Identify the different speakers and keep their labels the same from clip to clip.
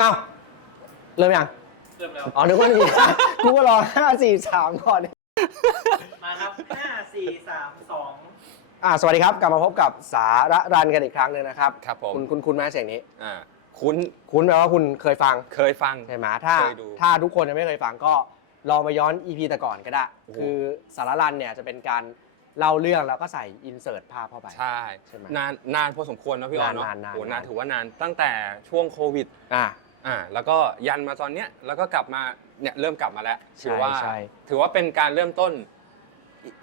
Speaker 1: อ้าวเริ่มยัง
Speaker 2: เริ่มแล้ว
Speaker 1: อ๋อนึกว่ามี กูก็รอห้าสี่สามก่อน
Speaker 2: มาครับห้าสี่สามสอง
Speaker 1: อ่าสวัสดีครับ กลับมาพบกับสาระรันกันอีกครั้งหนึ่งนะครับ
Speaker 3: ครับผม
Speaker 1: คุณคุณคุณแม่เสียงนี้
Speaker 3: อ่าคุ้น
Speaker 1: คุณแปลว่าคุณเคยฟัง
Speaker 3: เคยฟัง
Speaker 1: ใช่ไหมถ้า
Speaker 3: เคยดู
Speaker 1: ถ้าทุกคนยังไม่เคยฟังก็ลองไปย้อน EP แต่ก่อนก็ได้
Speaker 3: โอ้โห
Speaker 1: คือสาระรันเนี่ยจะเป็นการเล่าเรื่องแล้วก็ใส่อินเสิร์ตภาพเข้าไป
Speaker 3: ใช่
Speaker 1: ใช่ไหม
Speaker 3: นานนานพอสมควรนะพี่ออนเนาะ
Speaker 1: นานนาน
Speaker 3: โห
Speaker 1: นาน
Speaker 3: นานถือว่านานตั้งแต่ช่วงโควิด
Speaker 1: อ่า
Speaker 3: อ่าแล้วก็ยันมาตอนเนี้ยแล้วก็กลับมาเนี่ยเริ่มกลับมาแล้ว
Speaker 1: ใช่
Speaker 3: ถือว่า
Speaker 1: ใช่
Speaker 3: ถือว่าเป็นการเริ่มต้น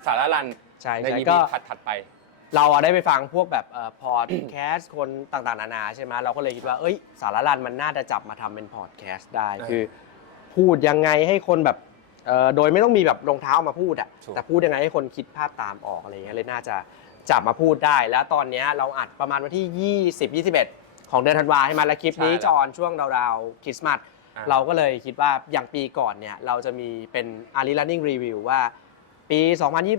Speaker 3: สารลัน
Speaker 1: ใช่
Speaker 3: ใน
Speaker 1: ใช่
Speaker 3: EP
Speaker 1: ก็
Speaker 3: ถัดถัดไป
Speaker 1: เราอะได้ไปฟังพวกแบบเอ่อพอดแคสต์ คนต่างๆ นานาใช่ไหมเราก็เลยคิดว่า เอ้ย สารรันมันน่าจะจับมาทำเป็นพอดแคสต์ได้
Speaker 3: เออ
Speaker 1: คือ พูดยังไงให้คนแบบเอ่อโดยไม่ต้องมีแบบรองเท้ามาพูดอะ
Speaker 3: ถูก
Speaker 1: แต่พูดยังไงให้คนคิดภาพตามออกอะไรเงี้ยเลยน่าจะจับมาพูดได้ แล้วตอนเนี้ยเราอัดประมาณวันที่ 20 21 ของเดือนธันวาให้มาแล้วคลิปนี้จะออนช่วงราวๆคริสต์มาส
Speaker 3: อะ
Speaker 1: เราก็เลยคิดว่าอย่างปีก่อนเนี่ยเราจะมีเป็นอารี running review ว่า ปี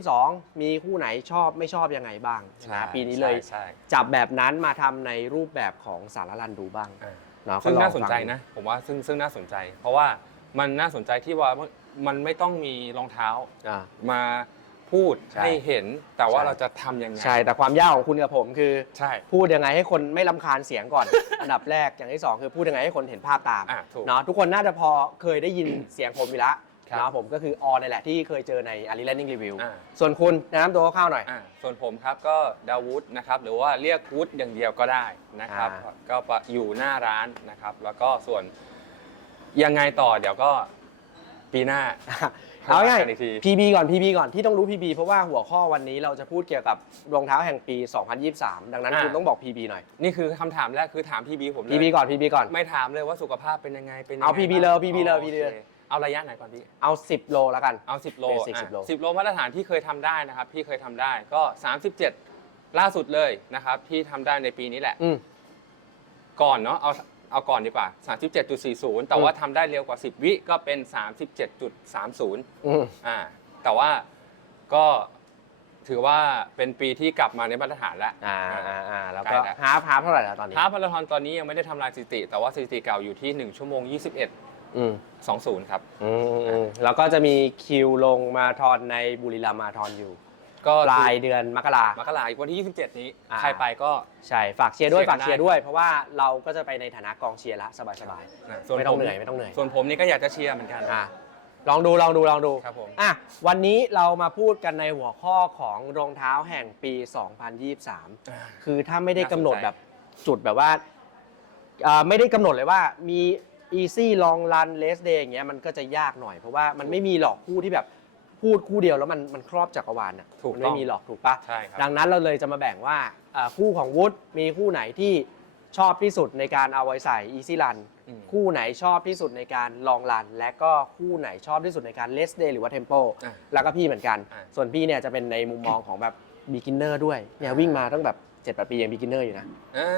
Speaker 1: 2022 มีคู่ไหนชอบไม่ชอบยังไงบ้างนะปีนี้เลย
Speaker 3: ใช่
Speaker 1: จับแบบนั้นมาทำในรูปแบบของสารลันดูบ้าง
Speaker 3: ใช่อ่า
Speaker 1: เนาะ
Speaker 3: ซึ่ง
Speaker 1: ก็ลอ
Speaker 3: น่าสนใจ
Speaker 1: ฟัง
Speaker 3: นะผมว่าซึ่งซึ่งน่าสนใจ เพราะว่ามันน่าสนใจที่ว่ามันไม่ต้องมีรองเท้า
Speaker 1: อ่า
Speaker 3: มา พูด
Speaker 1: ใช่
Speaker 3: ให้เห็นแต่ว่า
Speaker 1: ใช่
Speaker 3: เราจะทำยังไง
Speaker 1: ใช่แต่ความยากของคุณกับผมคือ
Speaker 3: ใช่
Speaker 1: พูดยังไงให้คนไม่ลำคาญเสียงก่อน อันดับแรกอย่างที่สองคือพูดยังไงให้คนเห็นภาพตาม
Speaker 3: อะถูก
Speaker 1: เนาะทุกคนน่าจะพอเคยได้ยินเสียงผมอยู่แล้ว
Speaker 3: ครับ
Speaker 1: เนาะผมก็คือออนนี่แหละที่เคยเจอในอารี running review
Speaker 3: อ่า
Speaker 1: ส่วนคุณแนะนำตัวคร่าวๆหน่อย
Speaker 3: อ่าส่วนผมครับก็ดาวุฒนะครับหรือว่าเรียกวุฒอย่างเดียวก็ได้นะครับ
Speaker 1: อ่า
Speaker 3: ก็อยู่หน้าร้านนะครับ แล้วก็ส่วนยังไงต่อเดี๋ยวก็ปีหน้า
Speaker 1: เอาง่าย
Speaker 3: กันอีกที
Speaker 1: PB ก่อน PB ก่อนที่ต้องรู้ PB เพราะว่าหัวข้อวันนี้เราจะพูดเกี่ยวกับรองเท้าแห่งปี 2023 ดังนั้น
Speaker 3: อ่า
Speaker 1: คุณต้องบอก PB หน่อย
Speaker 3: นี่คือคำถามแรกคือถามพีบีผมเลย
Speaker 1: PB ก่อน PB ก่อน
Speaker 3: ไม่ถามเลยว่าสุขภาพเป็นยังไงเป็นยังไง
Speaker 1: เอา PB เลย PB เลย
Speaker 3: อ๋อ
Speaker 1: PB เลย
Speaker 3: โอคเอาระยะไหนก่อนพี่
Speaker 1: เอา 10 โลแล้วกัน
Speaker 3: เอา 10 โล
Speaker 1: Basic
Speaker 3: อะ
Speaker 1: 10โล
Speaker 3: 10 โลมาตรฐานที่เคยทำได้นะครับที่เคยทำได้ก็ 37 ล่าสุดเลยนะครับ ที่ทำได้ในปีนี้แหละ
Speaker 1: อืม
Speaker 3: ก่อนเนาะเอา เอาก่อนดีกว่า 37.40 แต่ว่าทำได้เร็วกว่า 10 วิก็เป็น 37.30
Speaker 1: อืม
Speaker 3: อ่า แต่ว่าก็ถือว่าเป็นปีที่กลับมาในมาตรฐานแล้ว
Speaker 1: อ่าอ่าอ่าแล้ว
Speaker 3: ใก
Speaker 1: ก็
Speaker 3: ล้แล้ว
Speaker 1: ฮาร์ฟฮาร์ฟเท่าไหร่แล้วตอนนี้
Speaker 3: ฮาล์ฟมาราธอนตอนนี้ยังไม่ได้ทำลายสถิติ แต่ว่าสถิติเก่าอยู่ที่ 1 ชั่วโมง 21
Speaker 1: อืม
Speaker 3: 20 ครับ
Speaker 1: อืมอืมอืมแล้วก็จะมีคิวลงมาราธอนในบุรีรัมย์มาราธอนอยู่
Speaker 3: ก็
Speaker 1: ปลายเดือนมกรา
Speaker 3: มกราคมวันที่ 27 นี้
Speaker 1: อ่า
Speaker 3: ใครไปก็
Speaker 1: ใช่ฝากเชียร์ด้วย
Speaker 3: เชียร์
Speaker 1: ฝากเชียร์
Speaker 3: ได้
Speaker 1: ด้วย เพราะว่าเราก็จะไปในฐานะกองเชียร์ละสบายสบาย
Speaker 3: นะ
Speaker 1: ๆไม่ต้องเหนื่อยไม่ต้องเหนื่อย
Speaker 3: ส่วนผมนี่ก็อยากจะเชียร์เหมือนกัน
Speaker 1: อะลองดูลองดูลองดู
Speaker 3: ครับผม
Speaker 1: อะวันนี้เรามาพูดกันในหัวข้อของรองเท้าแห่งปี 2023คือถ้าไม่ได้กำหนด
Speaker 3: น่าสนใจ
Speaker 1: แบบจุดแบบว่าอ่าไม่ได้กำหนดเลยว่ามี easy long run race day อย่างเงี้ยมันก็จะยากหน่อยเพราะว่ามันไม่มีหรอกคู่ที่แบบ พูดคู่เดียวแล้วมันมันครอบจักรวาลน่ะ
Speaker 3: ถูก
Speaker 1: มัน
Speaker 3: ต้อ
Speaker 1: ไม่
Speaker 3: ง
Speaker 1: มีหรอกถูกปะ
Speaker 3: ใช่ครับ
Speaker 1: ดังนั้นเราเลยจะมาแบ่งว่าอ่าคู่ของวุฒิมีคู่ไหนที่ชอบที่สุดในการเอาไว้ใส่ easy run
Speaker 3: อืม
Speaker 1: คู่ไหนชอบที่สุดในการลองรัน และก็คู่ไหนชอบที่สุดในการเลสเดย์หรือว่าเทมโป
Speaker 3: อะ
Speaker 1: แล้วก็พี่เหมือนกัน
Speaker 3: อะ
Speaker 1: ส่วนพี่เนี่ยจะเป็นในมุมมองของแบบบิ๊กินเนอร์ด้วยเนี่ยวิ่งมาตั้งแบบ7จ็ดปียังบิ๊กินเนอร์อยู่นะ
Speaker 3: อ่า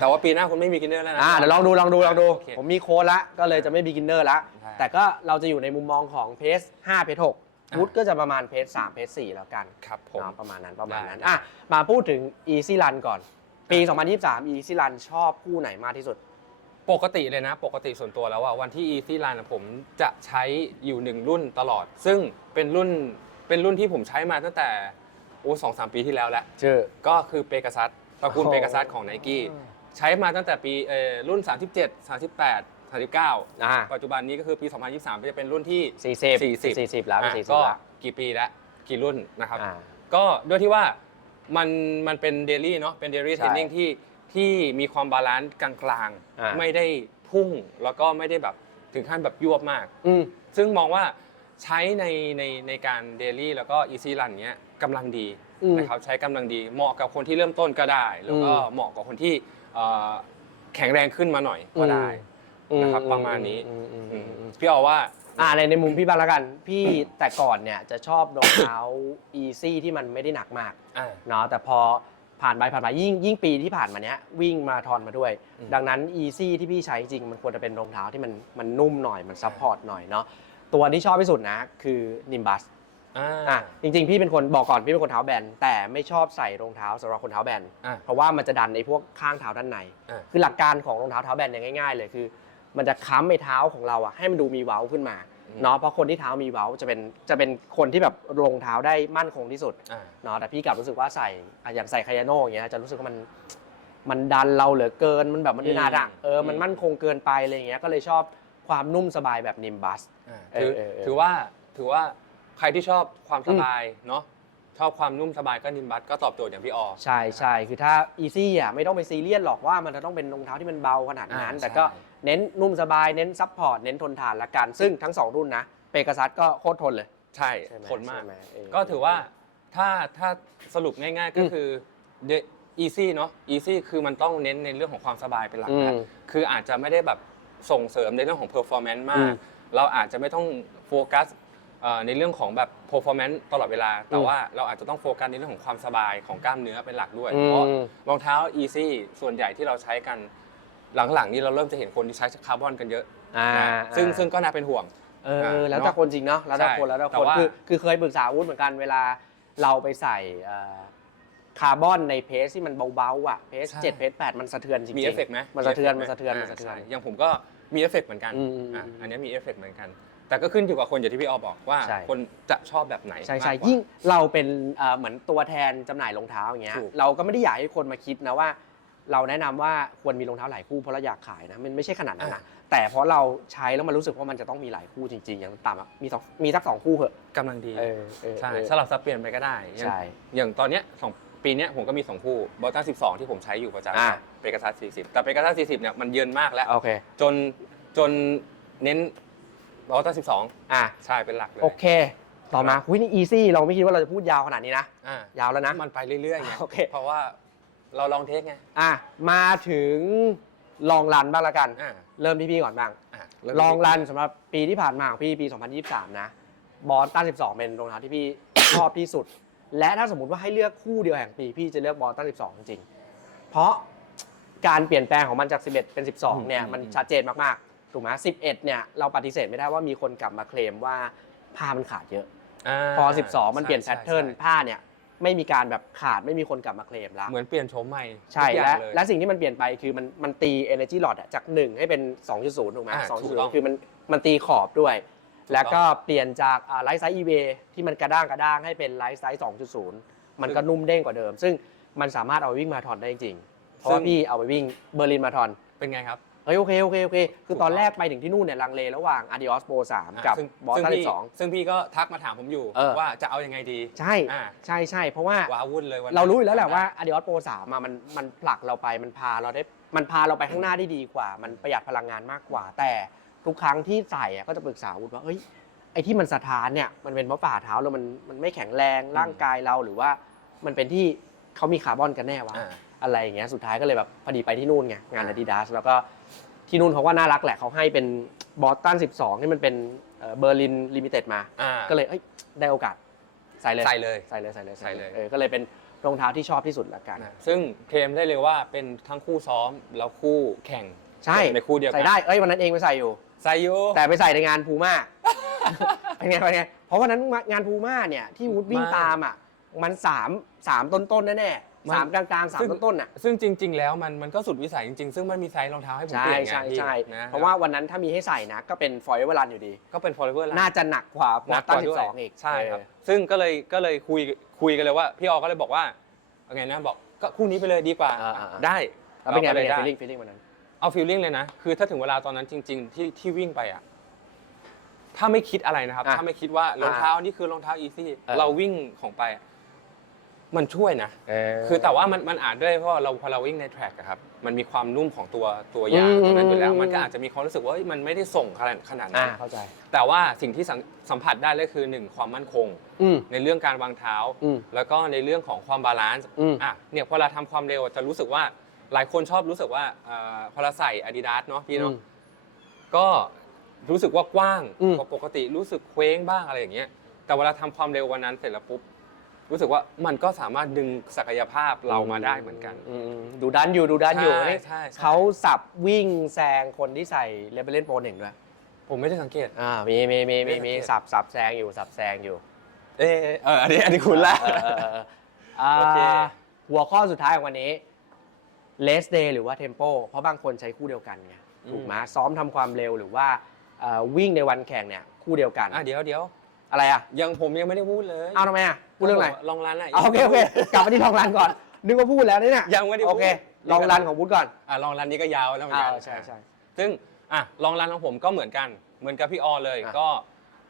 Speaker 3: แต่ว่าปีหน้าคุณไม่มีกินเนอร์แล้วนะ
Speaker 1: อ่าเดี๋ยวลองดูลองดูลองดู
Speaker 3: โอเค
Speaker 1: ผมมีโค้ดละก็เลยจะไม่บิ๊กินเนอร์ละ
Speaker 3: ใช่
Speaker 1: แต่ก็เราจะอยู่ในมุมมองของเพส5เพส6 วุฒก็จะประมาณเพส3เพส4แล้วกัน
Speaker 3: ครับผม
Speaker 1: เนาะประมาณนั้นประมาณนั้น
Speaker 3: ได้
Speaker 1: อะมาพูดถึง Easy Run ก่อน ปี 2023 Easy Run ชอบคู่ไหนมากที่สุด
Speaker 3: ปกติเลยนะ ปกติส่วนตัวแล้วอะวันที่ Easy Run อะผมจะใช้อยู่หนึ่งรุ่นตลอด ซึ่งเป็นรุ่นเป็นรุ่นที่ผมใช้มาตั้งแต่โอ้สองสามปีที่แล้วแหละ
Speaker 1: ชื่อ
Speaker 3: ก็คือเปก a ซัสตระกูล
Speaker 1: โอ้
Speaker 3: เปก a ซัสของ n นกี้ใช้มาตั้งแต่ปีเอ่อรุ่น 37 38 39
Speaker 1: อ่า
Speaker 3: ปัจจุบันนี้ก็คือปี 2023 จะเป็นรุ่นที่
Speaker 1: 40
Speaker 3: 40
Speaker 1: 40 แล้วเป็น
Speaker 3: อะ
Speaker 1: 40
Speaker 3: ก็
Speaker 1: แล้ว
Speaker 3: กี่ปีแล้วกี่รุ่นนะครับ
Speaker 1: อ่า
Speaker 3: ก็ด้วยที่ว่ามันมันเป็นเดลี่เนาะเป็นเดลี่
Speaker 1: ใช่
Speaker 3: เทรนนิ่งที่ที่มีความบาลานซ์กลาง
Speaker 1: อ่า
Speaker 3: ๆ ไม่ได้พุ่งแล้วก็ไม่ได้แบบถึงขั้นแบบยวบมาก
Speaker 1: อืม
Speaker 3: ซึ่งมองว่าใช้ในในในการเดลี่แล้วก็อีซี่รันเนี้ยกำลังดี
Speaker 1: อืม
Speaker 3: นะครับใช้กำลังดีเหมาะกับคนที่เริ่มต้นก็ได้ แล้วก็
Speaker 1: อืม
Speaker 3: เหมาะกับคนที่เอ่อแข็งแรงขึ้นมาหน่อยก็ได้ นะครับประมาณนี้
Speaker 1: อืมอืม
Speaker 3: อื
Speaker 1: อื
Speaker 3: ม
Speaker 1: มอืม
Speaker 3: พี่เอาว่า
Speaker 1: อ่าในในมุมพี่บ้างแล้วกัน พี่แต่ก่อนเนี่ยจะชอบรองเท้า easy ที่มันไม่ได้หนักมาก
Speaker 3: อ่า
Speaker 1: เนาะแต่พอผ่านไปผ่านมายิ่งยิ่งปีที่ผ่านมาเนี้ยวิ่งมาราธอนมาด้วย
Speaker 3: อืม
Speaker 1: ดังนั้น easy ที่พี่ใช้จริงมันควรจะเป็นรองเท้าที่มันมันนุ่มหน่อยมันซัพพอร์ตหน่อยเนาะตัวที่ชอบที่สุดนะคือ nimbus
Speaker 3: อ่า
Speaker 1: อะจริง ๆ พี่เป็นคนบอกก่อนพี่เป็นคนเท้าแบนแต่ไม่ชอบใส่รองเท้าสำหรับคนเท้าแบน
Speaker 3: อ่า
Speaker 1: เพราะว่ามันจะดันไอ้พวกข้างเท้าด้านใน
Speaker 3: อ่า
Speaker 1: คือหลักการของรองเท้าเท้าแบนเนี่ยง่ายๆเลยคือ มันจะค้ำไอ้เท้าของเราอะให้มันดูมีเว้าขึ้นมา
Speaker 3: อืม
Speaker 1: เนาะเพราะคนที่เท้ามีเว้าจะเป็นจะเป็นคนที่แบบรองเท้าได้มั่นคงที่สุด
Speaker 3: อ่า
Speaker 1: เนาะแต่พี่กลับรู้สึกว่าใส่อะอย่างใส่คายาโน่อย่างเงี้ยจะรู้สึกว่ามันมันดันเราเหลือเกินมันแบบมันอึดอัดอะ
Speaker 3: อืม
Speaker 1: เออมัน
Speaker 3: อืม
Speaker 1: มั่นคงเกินไปอะไรอย่างเงี้ยก็เลยชอบความนุ่มสบายแบบนิมบัส
Speaker 3: อ่า
Speaker 1: เอ
Speaker 3: ถื
Speaker 1: อ
Speaker 3: อ
Speaker 1: เออเออ
Speaker 3: ถือว่าถือว่าใครที่ชอบความส
Speaker 1: อืม
Speaker 3: บายเนาะชอบความนุ่มสบายก็นิมบัสก็ตอบโจทย์อย่างพี่ออ
Speaker 1: ใช่ใช่คือถ้าอีซี่อะไม่ต้องไปซีเรียสหรอกว่ามันจะต้องเป็นรองเท้าที่มันเบาขนาดนั้น
Speaker 3: อ่า
Speaker 1: แต่ก็
Speaker 3: ใช่
Speaker 1: เน้นนุ่มสบาย เน้นซับพอร์ต เน้นทนทานละกัน ซึ่งทั้งสองรุ่นนะ เปก a ซัสก็โคตรทนเลย
Speaker 3: ใช่
Speaker 1: ใช่ไหม
Speaker 3: ทนมาก
Speaker 1: ใช่ไหมเออ
Speaker 3: ก็ถือว่าถ้าถ้าสรุปง่ายๆก็
Speaker 1: อืม
Speaker 3: คือ the easy เนาะ easy คือมันต้องเน้นในเรื่องของความสบายเป็นหลัก
Speaker 1: อื
Speaker 3: นะ
Speaker 1: ม
Speaker 3: คืออาจจะไม่ได้แบบส่งเสริมในเรื่องของ performance มา
Speaker 1: อื
Speaker 3: ก
Speaker 1: ม
Speaker 3: เราอาจจะไม่ต้องโฟกัสเอ่อในเรื่องของแบบ performance ตลอดเวลา แต่
Speaker 1: อืม
Speaker 3: ว่าเราอาจจะต้องโฟกัสในเรื่องของความสบายของกล้ามเนื้อเป็นหลักด้วย
Speaker 1: อืม
Speaker 3: เพราะรองเท้า easy ส่วนใหญ่ที่เราใช้กัน หลังๆนี้เราเริ่มจะเห็นคนที่ใช้คาร์บอนกันเยอะ
Speaker 1: อ่า
Speaker 3: นะซึ่ง
Speaker 1: อ่า
Speaker 3: ซึ่งก็น่าเป็นห่วง
Speaker 1: เออ
Speaker 3: อ่า
Speaker 1: แล้วแต่
Speaker 3: เนอะ
Speaker 1: คนจริงเนาะแล้วแต่
Speaker 3: ใช่
Speaker 1: คนแล้วแต่
Speaker 3: แต่
Speaker 1: คน
Speaker 3: ว่า
Speaker 1: คือคือเคยปรึกษาอาวุธเหมือนกันเวลาเราไปใส่เอ่อคาร์บอนในเพสที่มันเบาๆอะเพส
Speaker 3: ใช่
Speaker 1: เจ็ดเพสแปดมันสะเทือนจริงๆ
Speaker 3: มีเอฟเฟกต์ไหม
Speaker 1: มันสะเทือน
Speaker 3: ฟ
Speaker 1: มัน
Speaker 3: กต์ไห
Speaker 1: สะเทือนามันสะเทือน
Speaker 3: ใช่อย่างผมก็มีเอฟเฟกต์เหมือนกัน
Speaker 1: อืมอืม
Speaker 3: อะ
Speaker 1: อืม
Speaker 3: อันนี้มีเอฟเฟกต์เหมือนกัน แต่ก็ขึ้นอยู่กับคนอย่างที่พี่ออบอกว่า
Speaker 1: ใช่
Speaker 3: คนจะชอบแบบไหน
Speaker 1: ใช่ใช่
Speaker 3: มากกว่า
Speaker 1: ยิ่งเราเป็นเอ่อเหมือนตัวแทนจำหน่ายรองเท้าอย่างเงี้ย
Speaker 3: ถูก
Speaker 1: เราก็ไม่ได้อยากให้คนมาคิดนะว่า เราแนะนำว่าควรมีรองเท้าหลายคู่เพราะเราอยากขายนะมันไม่ใช่ขนาดนั้นนะแต่เพราะเราใช้แล้วมันรู้สึกว่ามันจะต้องมีหลายคู่จริงๆ อย่างต่ำอะมีสองมีสักสองคู่เหอะ
Speaker 3: กำลังดี
Speaker 1: เออเออ
Speaker 3: ใช่
Speaker 1: เออ
Speaker 3: สลับสับเปลี่ยนไปก็ได้อย่าง
Speaker 1: ใช่
Speaker 3: อย่างตอนเนี้ยสองปีเนี้ยผมก็มี2คู่บอลตัน12ที่ผมใช้อยู่ประจ
Speaker 1: อ่าำ
Speaker 3: เปกาซัส40แต่เปกาซัส40เนี่ยมันเยินมากแล้ว
Speaker 1: โอเค
Speaker 3: จนจนเน้นบอลตัน12
Speaker 1: อะ
Speaker 3: ใช่เป็นหลักเลย
Speaker 1: โอเค ต่อมาวินี่อีซี่เราไม่คิดว่าเราจะพูดยาวขนาดนี้นะ
Speaker 3: อะ
Speaker 1: ยาวแล้วนะ
Speaker 3: มันไปเรื่อยๆไง
Speaker 1: โอเค
Speaker 3: เพราะว่า เราลองเทคไง
Speaker 1: อะมาถึงลองรันบ้างละกัน
Speaker 3: อ่า
Speaker 1: เริ่มที่พี่ก่อนบ้าง
Speaker 3: อะ
Speaker 1: ลองรันสำหรับปีที่ผ่านมาของพี่ปี 2023 นะ บอสตัน 12 เป็นรองเท้าที่พี่ ชอบที่สุด และถ้าสมมติว่าให้เลือกคู่เดียวแห่งปี พี่จะเลือกบอสตัน 12 จริงๆเพราะการเปลี่ยนแปลงของมันจาก 11 เป็น 12 เนี่ย มันชัดเจนมากๆ ถูกไหม11 เนี่ยเราปฏิเสธไม่ได้ว่ามีคนกลับมาเคลมว่าผ้ามันขาดเยอะาพอ 12 มันเปลี่ยนแพ
Speaker 3: ใช่
Speaker 1: ทเทิร์น
Speaker 3: ใช่
Speaker 1: ผ้าเนี่ย ไม่มีการแบบขาดไม่มีคนกลับมาเคลมแล้ว
Speaker 3: เหมือนเปลี่ยนโฉมใหม่
Speaker 1: ใช่
Speaker 3: ทุกอย่า
Speaker 1: และ
Speaker 3: งเลย
Speaker 1: และสิ่งที่มันเปลี่ยนไปคือมันมันตี energy lot อะจาก 1 ให้เป็น 2.0 ถูกไหม
Speaker 3: อ่าถูกต้อง
Speaker 1: 2.0 คือมันมันตีขอบด้วย
Speaker 3: ถูกต้อง
Speaker 1: แล้วก็เปลี่ยนจากไลท์ไซส์ eBay ที่มันกระด้างกระด้างให้เป็นไลท์ไซส์ 2.0 มันก็นุ่มเด้งกว่าเดิม ซึ่งมันสามารถเอาไปวิ่งมาราธอนได้จริงๆเพราะว่าพี่เอาไปวิ่งเบอร์ลินมาราธอน
Speaker 3: เป็นไงครับ
Speaker 1: เฮ้ยโอเคโอเคโอเค คือ
Speaker 3: ถูก
Speaker 1: ตอน
Speaker 3: ต้อง
Speaker 1: แรกไปถึงที่นู่นเนี่ยลังเลระหว่าง Adios Pro 3 กับ
Speaker 3: ซึ่ง
Speaker 1: บอส
Speaker 3: ซึ่ง
Speaker 1: ตัน
Speaker 3: พี่
Speaker 1: 12
Speaker 3: ซึ่งพี่ก็ทักมาถามผมอยู่
Speaker 1: เออ
Speaker 3: ว่าจะเอายังไงดี
Speaker 1: ใช่
Speaker 3: อ่า
Speaker 1: ใช่ใช่เพราะว่า
Speaker 3: ว้าวุ่นเลยวันนั้น
Speaker 1: เรารู้อยู่แล้วแหละว่า Adios Pro 3มามันมันผลักเราไปมันพาเราได้มันพาเราไปข้างหน้าได้ดีกว่า มันประหยัดพลังงานมากกว่า แต่ทุกครั้งที่ใส่อะก็จะปรึกษาวุฒิว่าเอ้ยไอ้ที่มันสะท้านเนี่ยมันเป็นเพราะฝ่าเท้าเรามันมันไม่แข็งแรงร่างกายเราหรือว่ามันเป็นที่เขามีคาร์บอนกันแน่วะ
Speaker 3: อ่า
Speaker 1: อะไรอย่างเงี้ยสุดท้ายก็เลยแบบพอดีไปที่นู่นไงงาน
Speaker 3: อ่า
Speaker 1: Adidas แล้วก็ ที่นู่นเขาก็น่ารักแหละเขาให้เป็นบอสตัน 12 ที่มันเป็นเบอร์ลินลิมิเต็ดมา
Speaker 3: อ่า
Speaker 1: ก็เลยเอ้ยได้โอกาสใส่เลย
Speaker 3: ใส่เลย
Speaker 1: ใส่เลยใส่เลย
Speaker 3: ใส่เลย
Speaker 1: เออก็เลยเป็นรองเท้าที่ชอบที่สุดละกัน
Speaker 3: นะซึ่งเคลมได้เลยว่าเป็นทั้งคู่ซ้อมแล้วคู่แข่ง
Speaker 1: ใช่
Speaker 3: ในคู่เดียวกั
Speaker 1: ใส่ได้เอ้ยวันนั้นเองไปใส่อยู่
Speaker 3: ใส่อยู่
Speaker 1: แต่ไปใส่ในงานพูม่า เป็นไงเป็นไงเพราะวันนั้นงานพูม่าเนี่ยที่วุฒวิ่ง
Speaker 3: มา
Speaker 1: ตามอะมันสามสามต้นต้นๆแน่
Speaker 3: มัน
Speaker 1: ๆสามกลางๆสาม
Speaker 3: ซึ่ง
Speaker 1: ต้นต้นๆอะ
Speaker 3: ซึ่งจริง ๆ แล้วมันมันก็สุดวิสัยจริง ๆ ซึ่งมันมีไซส์รองเท้าให้ผม
Speaker 1: ใช่
Speaker 3: เปลี่ยนไง
Speaker 1: ใช่
Speaker 3: พี่
Speaker 1: ใช่
Speaker 3: นะ
Speaker 1: เพราะว่าวันนั้นถ้ามีให้ใส่นะ ก็เป็นฟอยล์เวลันอยู่ดี
Speaker 3: ก็เป็น forever
Speaker 1: น่าจะหนักกว่าบ
Speaker 3: ห
Speaker 1: อ
Speaker 3: นั
Speaker 1: ส
Speaker 3: ก
Speaker 1: ตั
Speaker 3: ก
Speaker 1: น
Speaker 3: ว่า
Speaker 1: สิ
Speaker 3: ด้วย
Speaker 1: บสองอีก
Speaker 3: ใช่ครับ
Speaker 1: เออ
Speaker 3: ซึ่งก็เลยก็เลยคุยคุยกันเลยว่า พี่ออก็เลยบอกว่าเอาไงนะบอกก็คู่นี้ไปเลยดีกว่า
Speaker 1: อ่าๆๆ
Speaker 3: ได้
Speaker 1: แล้วเป็นไง
Speaker 3: อา
Speaker 1: เป็นไง
Speaker 3: ด้
Speaker 1: ฟีลลิ่งฟีลลิ่งวันนั้น
Speaker 3: เอาฟีลลิ่งเลยนะ คือถ้าถึงเวลาตอนนั้นจริง ๆ ที่ที่วิ่งไปอะถ้าไม่คิดอะไรนะครับ
Speaker 1: อะ
Speaker 3: ถ้าไม่คิดว่ารองเท้านี่คือรองเท้าอีซี่
Speaker 1: เออ
Speaker 3: เราวิ่งของไปอะ มันช่วยนะ
Speaker 1: เออ
Speaker 3: คือแต่ว่ามันมันอาจด้วยเพราะว่าเราพอเราวิ่งในแทร็กอะครับมันมีความนุ่มของตัวตัวยาง
Speaker 1: อืม
Speaker 3: ตรงนั้นอยู่แล้ว
Speaker 1: อืม
Speaker 3: มันก็อาจจะมีความรู้สึกว่าเฮ้ยมันไม่ได้ส่งขนาดขนาดนั้
Speaker 1: อ่านเข้าใจ
Speaker 3: แต่ว่าสิ่งที่สัมสัมผัสได้เลยคือหนึ่งความมั่นคง
Speaker 1: อืม
Speaker 3: ในเรื่องการวางเท้า
Speaker 1: อืม
Speaker 3: แล้วก็ในเรื่องของความบาลานซ์
Speaker 1: อืม
Speaker 3: อะเนี่ยพอเราทำความเร็วจะรู้สึกว่าหลายคนชอบรู้สึกว่าเอ่อพอเราใส่ Adidas เนาะพี่เนาะก็รู้สึกว่ากว้าง
Speaker 1: อืม
Speaker 3: กว่าปกติรู้สึกเคว้งบ้างอะไรอย่างเงี้ยแต่เวลาทำความเร็ววันนั้นเสร็จแล้วปุ๊บ รู้สึกว่ามันก็สามารถดึงศักยภาพเรามาได้เหมือนกัน
Speaker 1: อืมดูดันอยู่ดูดันอยู่
Speaker 3: ใช่
Speaker 1: นี่
Speaker 3: ใช่ใช่
Speaker 1: เขาสับวิ่งแซงคนที่ใส่เลเบลเลนโปรหนึ่งด้วย
Speaker 3: ผมไม่ได้สังเกต
Speaker 1: อ่ามีมีมีมีมี
Speaker 3: ไม่สังเกต
Speaker 1: สับสับแซงอยู่สับแซงอยู่
Speaker 3: เออเอออันนี้อันนี้คุณละ
Speaker 1: เออเออเอออ่า
Speaker 3: โอเค
Speaker 1: หัวข้อสุดท้ายของวันนี้เลสเดย์หรือว่าเทมโปเพราะบางคนใช้คู่เดียวกันไงถูกไหมซ้อมทำความเร็วหรือว่าเอ่อวิ่งในวันแข่งเนี่ยคู่เดียวกัน
Speaker 3: อะเดี๋ยวเดี๋ยว
Speaker 1: อะไรอะ
Speaker 3: ยังผมยังไม่ได้พูดเลย
Speaker 1: เอาทำไมอะ พูดเรื่องอะไร
Speaker 3: ลองรันอะ
Speaker 1: เอาโอเคโอเคกลับมาที่ลองรันก่อน นึกว่าพูดแล้วนี่เนี่ย
Speaker 3: ยังไม่ได้พูด
Speaker 1: โอเคลองรันของพุทธก่อน
Speaker 3: อะลองรันนี้ก็ยาวแล้วเหมือนกัน
Speaker 1: ใช่ใช่
Speaker 3: ซึ่งอะลองรันของผมก็เหมือนกัน เหมือนกับพี่ออเลย
Speaker 1: อะ
Speaker 3: ก็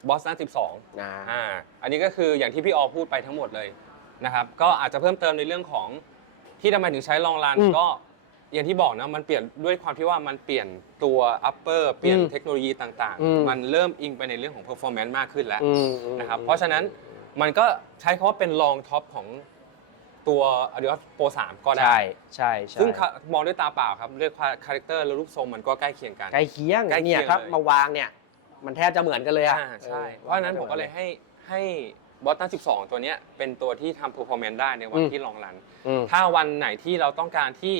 Speaker 3: บอสตัน12
Speaker 1: นะ
Speaker 3: อ่าอันนี้ก็คืออย่างที่พี่ออพูดไปทั้งหมดเลยนะครับ ก็อาจจะเพิ่มเติมในเรื่องของที่ทำไมถึงใช้ลองรัน
Speaker 1: อืม
Speaker 3: ก็อย่างที่บอกนะมันเปลี่ยนด้วยความที่ว่ามันเปลี่ยนตัว upper เปลี่ยน
Speaker 1: อืม
Speaker 3: เทคโนโลยีต่าง
Speaker 1: อืม
Speaker 3: ๆ มันเริ่มอิงไปในเรื่องของ performance มากขึ้นแล้ว
Speaker 1: อืมอืม
Speaker 3: นะครับเพราะฉะนั้น มันก็ใช้คำว่าเป็นรองท็อปของตัว Adios Pro 3 ก็ได้
Speaker 1: ใช่ใช่ใช่
Speaker 3: ซึ่งมองด้วยตาเปล่าครับด้วยคาแรคเตอร์และรูปทรงมันก็ใกล้เคียงกัน
Speaker 1: ใกล้เคียง
Speaker 3: ใกล้เคียง
Speaker 1: เนี่ยครับ
Speaker 3: เลย
Speaker 1: มาวางเนี่ย มันแทบจะเหมือนกันเลยอะ
Speaker 3: อ่าใช่
Speaker 1: ออ
Speaker 3: เพราะฉะนั้นผมก็เลยให้ให้บอสตัน12 ตัวเนี้ยเป็นตัวที่ทำ performance ได้ในวัน
Speaker 1: อืม
Speaker 3: ที่ลองรัน
Speaker 1: อืม
Speaker 3: ถ้าวันไหนที่เราต้องการที่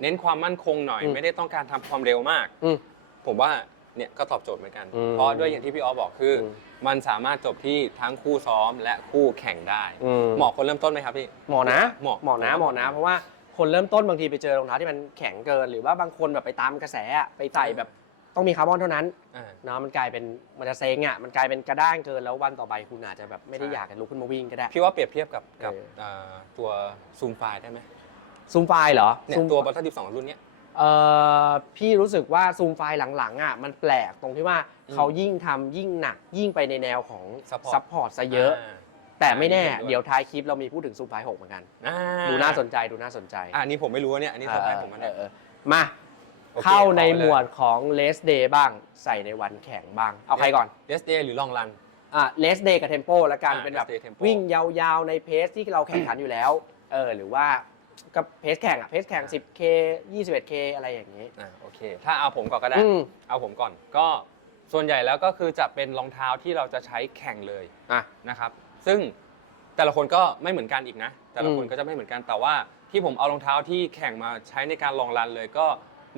Speaker 3: เน้นความมั่นคงหน่อย
Speaker 1: อืม
Speaker 3: ไม่ได้ต้องการทำความเร็วมาก
Speaker 1: อืม
Speaker 3: ผมว่า เนี่ยก็ตอบโจทย์เหมือนกัน
Speaker 1: อืม
Speaker 3: เพราะด้วยอย่างที่พี่ออฟบอกคืออ
Speaker 1: ม
Speaker 3: มันสามารถจบที่ทั้งคู่ซ้อมและคู่แข่งได้
Speaker 1: อืม
Speaker 3: เหมาะคนเริ่มต้นไหมครับพี่
Speaker 1: เหมาะนะ
Speaker 3: เหมาะ
Speaker 1: เหมาะนะเหมาะนะ เพราะว่าคนเริ่มต้นบางทีไปเจอรองเท้าที่มันแข็งเกิน หรือว่าบางคนแบบไปตามกระแสอะไปใส่แบบต้องมีคาร์บอนเท่านั้น
Speaker 3: อ่า
Speaker 1: เนาะมันกลายเป็นมันจะเซ็งอะมันกลายเป็นกระด้างเกินแล้ววันต่อไปคุณอาจจะแบบไม่ได้
Speaker 3: ใช่
Speaker 1: อยากจะลุกขึ้นมาวิ่งก็ได้
Speaker 3: พี่ว่าเปรียบเทียบกับกับ
Speaker 1: เออ
Speaker 3: เอ่อตัวซูมไฟล์ได้ไหม
Speaker 1: ซูมไฟล์เหรอ
Speaker 3: เนี่ย
Speaker 1: ซูม
Speaker 3: ตัวบอสตัน12รุ่นเนี้ย
Speaker 1: เอ่อพี่รู้สึกว่าซูมไฟล์หลังๆอะมันแปลกตรงที่ว่า
Speaker 3: อืม
Speaker 1: เขายิ่งทำยิ่งหนักยิ่งไปในแนวของ
Speaker 3: Support
Speaker 1: ซัพพอร์ตซะเยอะาแต่ไม่แน่
Speaker 3: อ่า
Speaker 1: เดี๋ยวท้ายคลิปเรามีพูดถึงซูมไฟล์6เหมือนกัน
Speaker 3: อ่
Speaker 1: ดูน่าสนใจดูน่าสนใจ
Speaker 3: อะอันนี้ผมไม่รู้ว่าเนี่ยอันนี้สไตล์ผมมัน
Speaker 1: เอ
Speaker 3: เนี่ย
Speaker 1: อเออมา
Speaker 3: โอเค
Speaker 1: เข้าใน
Speaker 3: ต่อไปเลย
Speaker 1: หมวดของเลสเดย์บ้าง ใส่ในวันแข่งบ้าง เอาใครก่อน
Speaker 3: เดสเดย์หรือลองรัน
Speaker 1: อะเลสเดย์กับเทมโปแล้วกัน
Speaker 3: อ่า
Speaker 1: เป็นแบบ
Speaker 3: Less Day Tempo
Speaker 1: วิ่งยาวๆในเพสที่เราแข่งขันอยู่แล้ว เออหรือว่า ก็เพสแข่งอะเพสแข่ง 10K 21K อะไรอย่างนี้
Speaker 3: อ่าโอเค ถ้าเอาผมก่อนก็ได้
Speaker 1: อืม
Speaker 3: เอาผมก่อน ก็ส่วนใหญ่แล้วก็คือจะเป็นรองเท้าที่เราจะใช้แข่งเลย
Speaker 1: อะ
Speaker 3: นะครับ ซึ่งแต่ละคนก็ไม่เหมือนกันอีกนะ แต่ละคน
Speaker 1: อืม
Speaker 3: ก็จะไม่เหมือนกัน แต่ว่าที่ผมเอารองเท้าที่แข่งมาใช้ในการลองรันเลยก็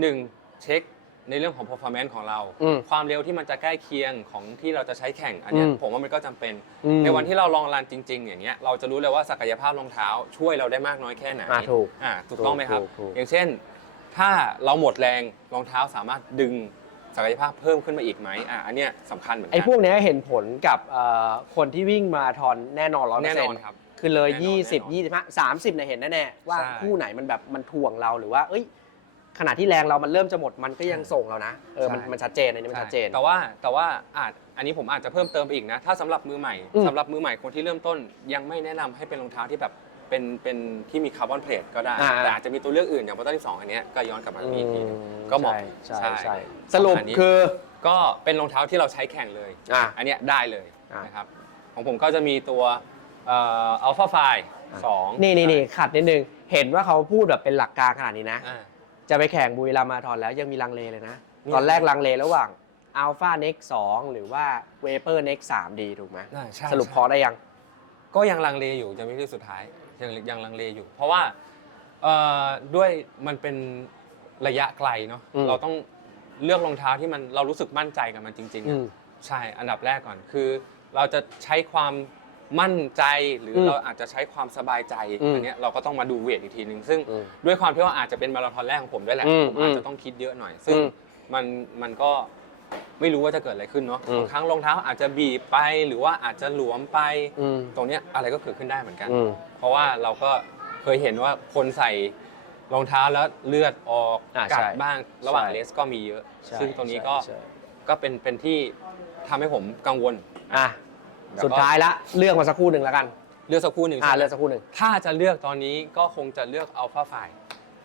Speaker 3: หนึ่งเช็ค ในเรื่องของ performance ของเรา
Speaker 1: อืม
Speaker 3: ความเร็วที่มันจะใกล้เคียงของที่เราจะใช้แข่งอันเนี้ย
Speaker 1: อืม
Speaker 3: ผมว่ามันก็จำเป็น
Speaker 1: อืม
Speaker 3: ในวันที่เราลองรันจริง ๆ อย่างเงี้ยเราจะรู้เลยว่าศักยภาพรองเท้าช่วยเราได้มากน้อยแค่ไหน
Speaker 1: อะถูก
Speaker 3: อ่าถูกต้องไหมครับ
Speaker 1: ถูกถูก
Speaker 3: อย่างเช่น ถ้าเราหมดแรงรองเท้าสามารถดึงศักยภาพเพิ่มขึ้นมาอีกไหมอะอันเนี้ยสำคัญเหมือนกั
Speaker 1: ไอ้พวกเนี้ยเห็นผลกับเอ่อคนที่วิ่งมาราธอนแน่นอนร้อยเปอ
Speaker 3: แน่
Speaker 1: ร์เซ็
Speaker 3: น
Speaker 1: น
Speaker 3: อน
Speaker 1: ต์
Speaker 3: ครับ
Speaker 1: คือเลย
Speaker 3: แน่นอน
Speaker 1: 20 25 30เนี่ยเห็นแน่ๆว่า
Speaker 3: ใช่
Speaker 1: คู่ไหนมันแบบมันถ่วงเราหรือว่าเอ้ย ขณะที่แรงเรามันเริ่มจะหมดมันก็ยังส่งเรานะเออมัน
Speaker 3: ใช่
Speaker 1: มันชัดเจนอันนี้มันชัดเจน
Speaker 3: แต่ว่าแต่ว่าอาจอันนี้ผมอาจจะเพิ่มเติมไปอีกนะ ถ้าสำหรับมือใหม่
Speaker 1: อืม
Speaker 3: สำหรับมือใหม่คนที่เริ่มต้น ยังไม่แนะนำให้เป็นรองเท้าที่แบบเป็นเป็นที่มีคาร์บอนเพลทก็ได้
Speaker 1: อ่า
Speaker 3: แต่อาจจะมีตัวเลือกอื่นอย่างบอตตันที่สองอันเนี้ยก็ย้อนกลับมาตรงนี้อีกทีหนึ่งก็เหมาะ
Speaker 1: ใช่
Speaker 3: ใช่
Speaker 1: ใช่สรุป
Speaker 3: อันนี้
Speaker 1: คือ
Speaker 3: ก็เป็นรองเท้าที่เราใช้แข่งเลย
Speaker 1: อะ
Speaker 3: อันเนี้ยได้เลย
Speaker 1: อะ
Speaker 3: นะครับของผมก็จะมีตัวอัลฟาไฟสอง
Speaker 1: นี่นี่นี่ขัดนิดนึง เห็นว่าเขาพูดแบบเป็นหลักการขนาดนี้นะ
Speaker 3: อ่า
Speaker 1: จะไปแข่งบุรีรัมย์มาราธอนแล้วยังมีลังเลเลยนะ
Speaker 3: มี
Speaker 1: ตอนแรกลังเลระหว่าง Alpha Next 2หรือว่า Vapor Next 3ดีถูกไหม
Speaker 3: อ่าใช่
Speaker 1: สรุป
Speaker 3: ใช่
Speaker 1: พอได้ยัง
Speaker 3: ก็ยังลังเลอยู่ยังไม่ที่สุดท้ายยังยังลังเลอยู่ เพราะว่าเอ่อด้วยมันเป็นระยะไกลเนาะ
Speaker 1: อืม
Speaker 3: เราต้องเลือกรองเท้าที่มันเรารู้สึกมั่นใจกับมันจริงๆ
Speaker 1: อื
Speaker 3: อะ
Speaker 1: ม
Speaker 3: ใช่อันดับแรกก่อนคือ เราจะใช้ความ มั่นใจหรืออ
Speaker 1: ม
Speaker 3: เราอาจจะใช้ความสบายใจ
Speaker 1: อืม
Speaker 3: อันเนี้ยเราก็ต้องมาดูเวทอีกทีหนึ่งซึ่ง
Speaker 1: อืม
Speaker 3: ด้วยความที่ว่าอาจจะเป็นมาราธอนแรกของผมด้วยแหละ
Speaker 1: อืม
Speaker 3: ผมอาจ
Speaker 1: อื
Speaker 3: จะ
Speaker 1: ม
Speaker 3: ต้องคิดเยอะหน่อย ซึ่ง
Speaker 1: อืม
Speaker 3: มันมันก็ไม่รู้ว่าจะเกิดอะไรขึ้นเนาะ
Speaker 1: อืม
Speaker 3: บางครั้งรองเท้าอาจจะบีบไปหรือว่าอาจจะหลวมไป
Speaker 1: อืม
Speaker 3: ตรงเนี้ยอะไรก็เกิดขึ้นได้เหมือนกัน
Speaker 1: อืม
Speaker 3: เพราะว่าเราก็เคยเห็นว่าคนใส่รองเท้าแล้วเลือดออก
Speaker 1: อ่า
Speaker 3: กัด
Speaker 1: ใช่
Speaker 3: บ้างระหว่าง
Speaker 1: ใช่
Speaker 3: เลสก็มีเยอะ
Speaker 1: ใช่
Speaker 3: ซึ่งตรงนี้ก็
Speaker 1: ใช่ใช่
Speaker 3: ก็เป็นเป็นที่ทำให้ผมกังวล
Speaker 1: อะ
Speaker 3: แล้วก็
Speaker 1: สุดท้ายละเลือกมาสักครู่หนึ่งแล้วกัน
Speaker 3: เลือกสักครู่หนึ่ง
Speaker 1: อ่า
Speaker 3: ใช่ไหม
Speaker 1: เลือกสักครู่หนึ่ง
Speaker 3: ถ้าจะเลือกตอนนี้ก็คงจะเลือกอัลฟาไฟ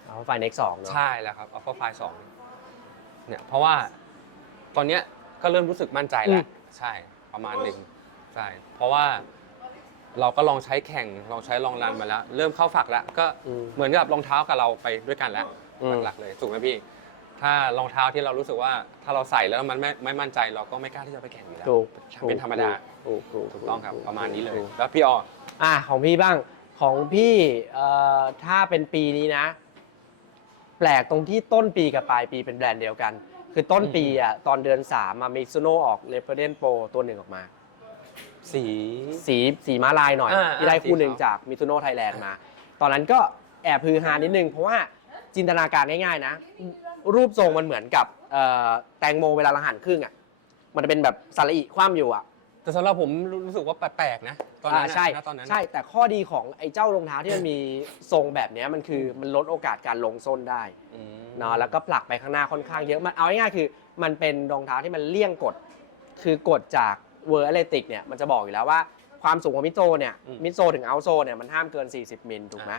Speaker 1: เอาไฟ Next 2เนาะ
Speaker 3: ใช่แล้วครับอัลฟาไฟสองเนี่ยเพราะว่าตอนเนี้ยก็เริ่มรู้สึกมั่นใจแล้วใช่ประมาณหนึ่งใช่เพราะว่าเราก็ลองใช้แข่งลองใช้ลองรันมาแล้ว เริ่มเข้าฝักแล้วก็
Speaker 1: อืม
Speaker 3: เหมือนกับรองเท้ากับเราไปด้วยกันแล้ว
Speaker 1: อืม
Speaker 3: หลักๆเลยถูกไหมพี่ ถ้ารองเท้าที่เรารู้สึกว่าถ้าเราใส่แล้วมันไม่ไม่มั่นใจ เราก็ไม่กล้าที่จะไปแข่งอยู่แล้ว
Speaker 1: ถูก
Speaker 3: เป็นธรรมดา
Speaker 1: ถูก ถูก
Speaker 3: ถูกต้องครับ
Speaker 1: ถู
Speaker 3: ประมาณนี้เลย
Speaker 1: ถูก
Speaker 3: แล้วพี่ออ
Speaker 1: อะของพี่บ้างของพี่เอ่อถ้าเป็นปีนี้นะ แปลกตรงที่ต้นปีกับปลายปีเป็นแบรนด์เดียวกัน คือต้นปีอะตอนเดือน3มามิซูโนออกเลเ e เดนโปรตัวหนึ่งออกมา
Speaker 3: สี
Speaker 1: สีสีม้าลายหน่อย
Speaker 3: อ่า
Speaker 1: ที่ได้
Speaker 3: อ่า
Speaker 1: คู่หนึ่ง
Speaker 3: สีขาว
Speaker 1: จากมิซูโนไทยแลนด์มา ตอนนั้นก็แอบฮือฮานิดนึง เพราะว่าจินตนาการง่ายๆนะ รูปทรงมันเหมือนกับเอ่อแตงโมเวลาเราหั่นครึ่งอะมันจะเป็นแบบสระอิคว่ำอยู่อะ
Speaker 3: แต่สำหรับผมรู้สึกว่าแปลกๆนะตอนนั้น
Speaker 1: อ่าใช่
Speaker 3: นะตอนนั้น
Speaker 1: ใช่แต่ข้อดีของไอ้เจ้ารองเท้าที่มันมีทรงแบบเนี้ยมันคือมันลดโอกาสการลงส้นได้
Speaker 3: อืม
Speaker 1: เนาะแล้วก็ผลักไปข้างหน้าค่อนข้างเยอะมันเอาง่ายๆคือ มันเป็นรองเท้าที่มันเลี่ยงกฎคือกฎจากเวอร์ a เลติกเนี่ยมันจะบอกอยู่แล้วว่าความสูงของมิโซเนี่ยมิโซถึงเอาโซเนี่ยมันห้ามเกิน 40มิลถูกไหม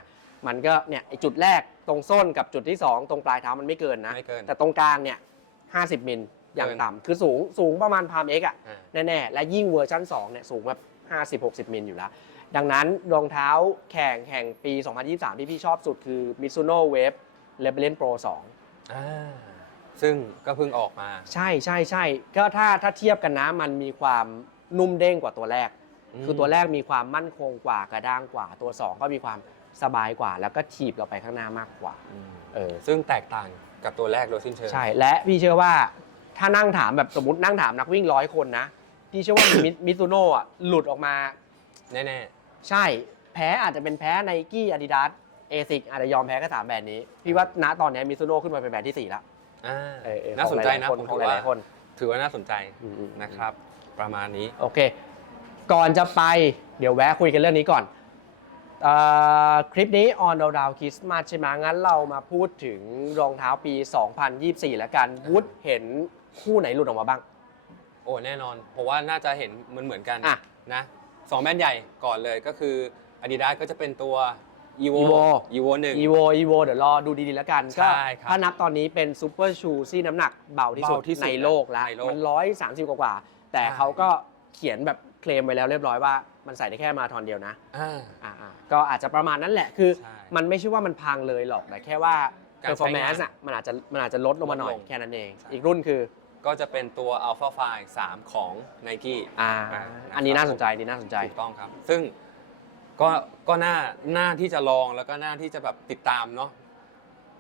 Speaker 1: มันก็เนี่ยไอ้จุดแรกตรงส้นกับจุดที่2ตรงปลายเท้ามันไม่เกินนะ
Speaker 3: ไม่เกิน
Speaker 1: แต่ตรงกลางเนี่ย50มิล อย่าง
Speaker 3: เกิน
Speaker 1: ต่ำคือสูงสูงประมาณพามเอ็กอะ
Speaker 3: อ่า
Speaker 1: แน่ๆ และยิ่งเวอร์ชัน2เนี่ยสูงแบบ 50-60 มิลอยู่แล้ว ดังนั้นรองเท้าแข่งแห่งปี 2023 ที่พี่ชอบสุดคือ Mizuno Wave Rebellion Pro 2
Speaker 3: อ่าซึ่งก็เพิ่งออกมา
Speaker 1: ใช่ใช่ใช่ก็ถ้าถ้าเทียบกันนะมันมีความนุ่มเด้งกว่าตัวแรก
Speaker 3: อืม
Speaker 1: คือตัวแรกมีความมั่นคงกว่ากระด้างกว่าตัว 2 ก็มีความสบายกว่า แล้วก็ถีบเราไปข้างหน้า มากกว่า
Speaker 3: อืม
Speaker 1: เออ
Speaker 3: ซึ่งแตกต่างกับตัวแรกโดยสิ้นเชิง
Speaker 1: ใช่ และพี่เชื่อว่า ถ้านั่งถามแบบสมมตินั่งถามนักวิ่งร้อยคนนะพี่เชื่อว่ามิซูโน่อะหลุดออกมา
Speaker 3: แน่
Speaker 1: ใช่แพ้อาจจะเป็นแพ้ไนกี้อาดิดาสเอซิกอาจจะยอมแพ้ก็สามแบรนด์นี้ พี่ว่าณตอนนี้มิซูโน่ขึ้นมาเป็นแบรนด์ที่สี่แล้ว
Speaker 3: ๆอ่า
Speaker 1: เออเออ
Speaker 3: น่าสนใจนะ
Speaker 1: ของ
Speaker 3: ผม
Speaker 1: ของ
Speaker 3: ถือ
Speaker 1: ห
Speaker 3: ว่า
Speaker 1: ลายๆคน
Speaker 3: ถือว่าน่าสนใจ
Speaker 1: อืมๆ
Speaker 3: นะครับ ประมาณนี้
Speaker 1: โอเค ก่อนจะไปเดี๋ยวแวะคุยกันเรื่องนี้ก่อนเออคลิปนี้ on the down Christmas ใช่ไหมงั้นเรามาพูดถึงรองเท้าปี 2024 แล้วกันวุฒเห็น คู่ไหนหลุดออกมาบ้าง
Speaker 3: โอ้แน่นอน เพราะว่าน่าจะเห็นเหมือนเหมือนๆกัน
Speaker 1: อะ
Speaker 3: นะสองแบรนด์ใหญ่ก่อนเลยก็คือ Adidas ก็จะเป็นตัว Evo
Speaker 1: Evo
Speaker 3: Evo 1
Speaker 1: evo evo เดี๋ยวรอดูดีๆแล้วกัน
Speaker 3: ใช่
Speaker 1: ก็
Speaker 3: ครับ
Speaker 1: ถ้านับตอนนี้เป็นซูเปอร์ชูที่น้ำหนักเบาที่สุด
Speaker 3: เบาที่สุด
Speaker 1: ในโลกแล้ว
Speaker 3: ในโลก
Speaker 1: มันร้อยสามสิบกว่าๆแต่
Speaker 3: ใช่
Speaker 1: เขาก็เขียนแบบเคลมไว้แล้วเรียบร้อยว่ามันใส่ได้แค่มาราธอนเดียวนะ
Speaker 3: อ่า
Speaker 1: อ่าๆก็อาจจะประมาณนั้นแหละ คือ
Speaker 3: ใช่
Speaker 1: มันไม่ใช่ว่ามันพังเลยหรอก แต่แค่ว่า
Speaker 3: การใช้งาน
Speaker 1: performance อะ มันอาจจะ มันอาจจะลดลงมาหน่อย
Speaker 3: ลดลง
Speaker 1: แค่นั้นเอง
Speaker 3: ใช่
Speaker 1: อีกรุ่นคือ
Speaker 3: ก็จะเป็นตัว Alpha Fly 3ของ Nike
Speaker 1: อ่า
Speaker 3: อ่า
Speaker 1: อันนี้น่าสนใจอันนี้น่าสนใจ
Speaker 3: ถูกต้องครับ ซึ่งก็ก็น่าน่าที่จะลองแล้วก็น่าที่จะแบบติดตามเนาะ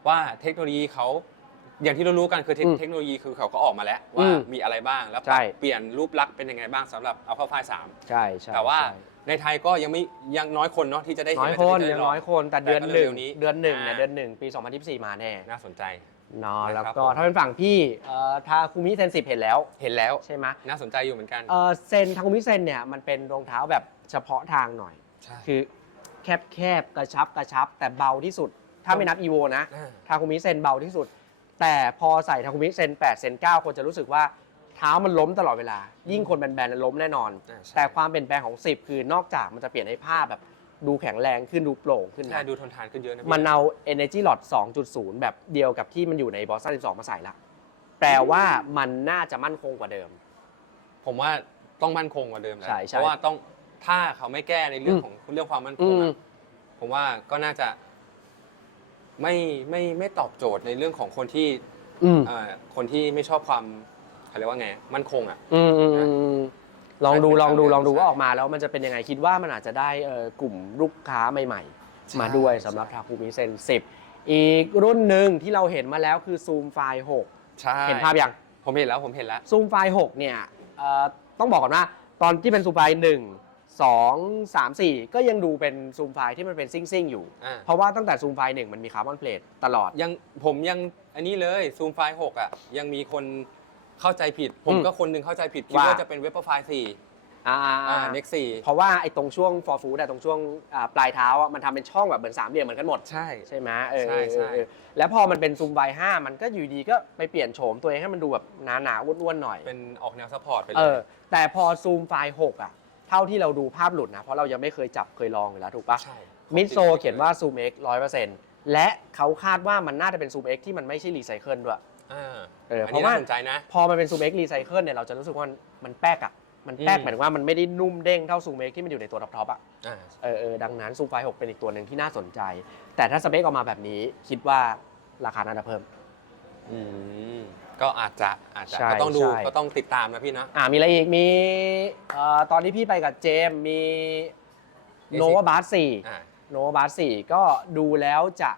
Speaker 3: ว่าเทคโนโลยีเขาอย่างที่เรารู้กันคือเทค
Speaker 1: อืม
Speaker 3: เทคโนโลยีคือเขาก็ออกมาแล้ว
Speaker 1: อื
Speaker 3: ว่ามมีอะไรบ้างแล้ว
Speaker 1: ใช่
Speaker 3: เปลี่ยนรูปลักษณ์เป็นยังไงบ้างสำหรับ Alpha Fly 3
Speaker 1: ใช่ใช่
Speaker 3: แต่ว่า
Speaker 1: ใช่
Speaker 3: ในไทยก็ยังไม่ยังน้อยคนเนาะที่จะได้เห็น
Speaker 1: น้อย
Speaker 3: และ
Speaker 1: คน
Speaker 3: ที่จะ
Speaker 1: ยัง
Speaker 3: ได้ล
Speaker 1: น้อยคนแต่เดือน
Speaker 3: แต่ก็
Speaker 1: หนึ่ง
Speaker 3: เร็วๆนี้
Speaker 1: เดือนหนึ่งเนี่ย
Speaker 3: อ่า
Speaker 1: เดือนหนึ่งปี 2024 มาแน่
Speaker 3: น่าสนใจ
Speaker 1: เนาะ
Speaker 3: นะครับ
Speaker 1: แล้วก็
Speaker 3: ผม
Speaker 1: ถ้าเป็นฝั่งพี่เอ่อทาคุมิเซนสิบเห็นแล้ว
Speaker 3: เห็นแล้ว
Speaker 1: ใช่ไหม
Speaker 3: น่าสนใจอยู่เหมือนกัน
Speaker 1: เอ่อเซนทาคุมิเซนเนี่ยมันเป็นรองเท้าแบบเฉพาะทางหน่อย
Speaker 3: ใช่
Speaker 1: คือแคบแคบกระชับกระชับ แต่เบาที่สุด ถ้าไม่นับอีโวนะ
Speaker 3: อ่า
Speaker 1: ทาคุมิเซนเบาที่สุด แต่พอใส่ทาคุมิเซน8เซน9คนจะรู้สึกว่าเท้ามันล้มตลอดเวลา ยิ่งคนแบนๆล้มแน่นอน
Speaker 3: อ่าใช่
Speaker 1: แต่ความเปลี่ยนแปลงของ 10 คือนอกจากมันจะเปลี่ยนให้ผ้าแบบ ดูแข็งแรงขึ้นดูโปร่งขึ้น
Speaker 3: ใช่
Speaker 1: นะ
Speaker 3: ดูทนทานขึ้นเยอะนะพี่
Speaker 1: มันเอา Energy Lot 2.0 แบบเดียวกับที่มันอยู่ในบอสตัน12 มาใส่ละ แปลว่ามันน่าจะมั่นคงกว่าเดิม
Speaker 3: ผมว่าต้องมั่นคงกว่าเดิมแล้ว
Speaker 1: ใช่ใช่
Speaker 3: เพราะว่าต้องถ้าเขาไม่แก้ในเรื่อง
Speaker 1: อืม
Speaker 3: ของเรื่องความมั่นค
Speaker 1: อื
Speaker 3: ง
Speaker 1: ม
Speaker 3: อะผมว่าก็น่าจะไม่ไม่ไม่ตอบโจทย์ในเรื่องของคนที่
Speaker 1: อืม
Speaker 3: เอ่อคนที่ไม่ชอบความเขาเรียกว่าไง มั่นคงอะ
Speaker 1: อืมอืมอืมอืม ลองดู
Speaker 3: เป็น
Speaker 1: ลองดู
Speaker 3: ทางเลือก
Speaker 1: ลองดู
Speaker 3: ใช่
Speaker 1: ว่าออกมาแล้วมันจะเป็นยังไงคิดว่ามันอาจจะได้เอ่อกลุ่มลูกค้าใหม่
Speaker 3: ใช่
Speaker 1: ๆ มาด้วยสำหรับทาคุมิเซน10 อีกรุ่นหนึ่งที่เราเห็นมาแล้วคือซูมไฟล์
Speaker 3: ใช่
Speaker 1: 6เห็นภาพยัง
Speaker 3: ผมเห็นแล้วผมเห็นแล้ว
Speaker 1: ซูมไฟล์6เนี่ยเอ่อต้องบอกก่อนว่าตอนที่เป็นซูมไฟล์1 2 3 4 ก็ยังดูเป็นซูมไฟล์ที่มันเป็นซิ่งๆอยู่
Speaker 3: อ่า
Speaker 1: เพราะว่าตั้งแต่ซูมไฟล์หนึ่งมันมีคาร์บอนเพลทตลอด
Speaker 3: ยังผมยังอันนี้เลยซูมไฟล์6อะยังมีคน เข้าใจผิดผม
Speaker 1: อืม
Speaker 3: ก็คนหนึงเข้าใจผิด คิด
Speaker 1: ว่า
Speaker 3: ว่าจะเป็นเว็บไฟล์4
Speaker 1: อ่า
Speaker 3: อ่า next
Speaker 1: เพราะว่าไอ้ตรงช่วง for food อะตรงช่วงอ่าปลายเท้าอะมันทำเป็นช่องแบบเหมือนสามเหลี่ยมเหมือนกันหมด
Speaker 3: ใช่
Speaker 1: ใช่ไหมเออ
Speaker 3: ใช่ใช่
Speaker 1: เออเออแล้วพอมันเป็นซูมไฟห้ามันก็อยู่ดีก็ไปเปลี่ยนโฉมตัวเองให้มันดูแบบหนาๆอ้วนๆหน่อย
Speaker 3: เป็นออกแนวซัพพอร์ตไปเล
Speaker 1: เอย อ แต่พอซูมไฟล์6อะ เท่าที่เราดูภาพหลุดนะ เพราะเรายังไม่เคยจับเคยลองอยู่แล้วถูกปะ
Speaker 3: ใช่
Speaker 1: มิดโซเขียนว่าซูม X ร้อยเปอร์เซ็นต์และเขาคาดว่ามันน่าจะเป็นซูม X ที่มันไม่ใช่รีไซเคิลด้วย
Speaker 3: อ่า
Speaker 1: เออ
Speaker 3: อัน
Speaker 1: เพ
Speaker 3: นี้
Speaker 1: ราะว่า
Speaker 3: น่าสนใจนะ
Speaker 1: พอมันเป็นซูม X รีไซเคิลเนี่ยเราจะรู้สึกว่ามันมันแป๊กอะมันแป๊ก
Speaker 3: อืม
Speaker 1: หมายถึงว่ามันไม่ได้นุ่มเด้งเท่าซูม X ที่มันอยู่ในตัวท็อปๆอะ
Speaker 3: อ่า
Speaker 1: เออเออดังนั้นซูมไฟล์6เป็นอีกตัวหนึ่งที่น่าสนใจ แต่ถ้าสเปคออกมาแบบนี้คิดว่าราคาน่าจะเพิ่ม
Speaker 3: อืมก็อาจจะอาจจะ
Speaker 1: ใช่
Speaker 3: ก็ต้องดู
Speaker 1: ใช่
Speaker 3: ก็ต้องติดตามนะพี่นะ
Speaker 1: อ่ามีอะไรอีกมีเอ่อตอนที่พี่ไปกับเจมส์มี
Speaker 3: Asics
Speaker 1: โนวาบาสสี่
Speaker 3: อ่า
Speaker 1: โนวาบาสสี่ก็ดูแล้วจะ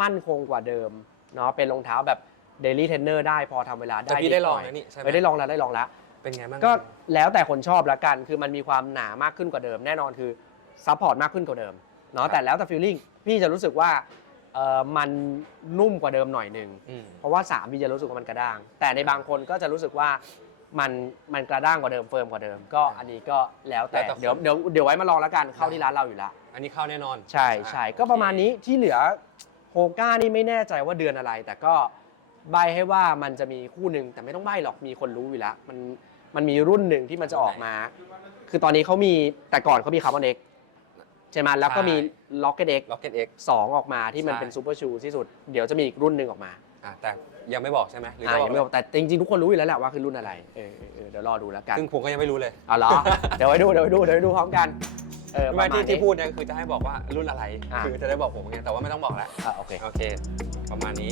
Speaker 1: มั่นคงกว่าเดิมเนาะเป็นรองเท้าแบบ เดลี่เทนเนอร์ได้พอทำเวลาได้
Speaker 3: แต่พี่ได้ลอง
Speaker 1: ดห
Speaker 3: นะนี่ใช่ไหม
Speaker 1: ไม่ได้ลองแล้วได้ลองแล้ว
Speaker 3: เป็นไงบ้าง
Speaker 1: ก็แล้วแต่คนชอบละกัน คือมันมีความหนามากขึ้นกว่าเดิม แน่นอนคือซัพพอร์ตมากขึ้นกว่าเดิมเนาะแต่แล้วแต่ฟีลลิ่งพี่จะรู้สึกว่าเอ่อมันนุ่มกว่าเดิมหน่อยหนึ่ง
Speaker 3: อืม
Speaker 1: เพราะว่า3พี่จะรู้สึกว่ามันกระด้าง แต่ในบางคนก็จะรู้สึกว่ามันมันกระด้างกว่าเดิมเฟิร์มกว่าเดิม ก็อันนี้ก็แล้วแต่
Speaker 3: แล้วแต่คน
Speaker 1: เดี๋ยวเดี๋ยวเดี๋ยวไว้มาลองแล้วกันเข้าที่ร้านเราอยู่แล้ว
Speaker 3: อันนี้เข้าแน่นอน
Speaker 1: ใช่ใช่ก็ประมาณนี้ที่เหลือโฮก้านี่ไม่แน่ใจว่าเดือนอะไร แต่ก็ ใบให้ว่ามันจะมีคู่หนึ่งแต่ไม่ต้องใบหรอกมีคนรู้อยู่แล้วมันมันมีรุ่นหนึ่งที่มันจะออกมา คือตอนนี้เขามีแต่ก่อนเขามีคาร์บอนเอ็กใช่ไหมแล้วก็มีล็อกเก็ตเอ็ก
Speaker 3: Rocket X
Speaker 1: สองออกมาที่มัน
Speaker 3: ใช่
Speaker 1: เป็นซูเปอร์ชูที่สุดเดี๋ยวจะมีอีกรุ่นหนึ่งออกมา
Speaker 3: อะแต่ยังไม่บอกใช่ไหมหรือ
Speaker 1: อ่า
Speaker 3: จะบ
Speaker 1: ยั
Speaker 3: อก
Speaker 1: งไม่บอกแต่จริงๆทุกคนรู้อยู่แล้วแหละว่าคือรุ่นอะไรเออเออเออเดี๋ยวรอดูแล้วกัน
Speaker 3: ซึ่งผมก็ยังไม่รู้เลย
Speaker 1: เอาเหรอเดี๋ยวไว้ดูเดี๋ยวไว้ดูเดี๋ยวไว้ดูพร้อมกันเออ
Speaker 3: ไม่
Speaker 1: ประาณ
Speaker 3: ที่
Speaker 1: นี้
Speaker 3: ที่พูดเนี่ยคือจะให้บอกว่ารุ่นอะไร
Speaker 1: อะ
Speaker 3: คือจะได้บอกผมไงแต่ว่าไม่ต้องบอกแล้ว
Speaker 1: อะโอเค
Speaker 3: โอเค ประมาณนี้